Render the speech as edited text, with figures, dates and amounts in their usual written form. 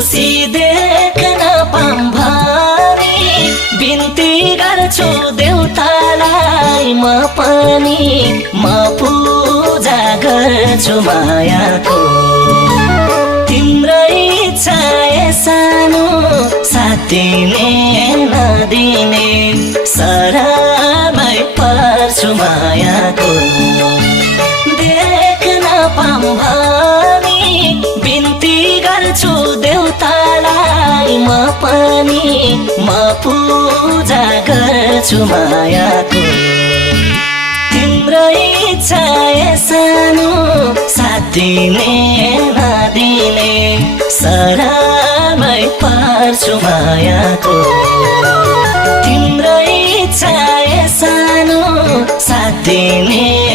खुसी देख्न पाऊँ भनी बिन्ती गर्छु देउतालाई म पनि म पूजा गर्छु मायाको तिम्रै इच्छा सानो साथिने नदिने शरणमै पर्छु मायाको देख्न पाऊँ भनी बिन्ती गर्छु देउतालाई म पनि म पूजा गर्छु मायाको तिम्रै इच्छा सानो साथिने नदिने शरणमै पर्छु मायाको तिम्रै इच्छा सानो साथिने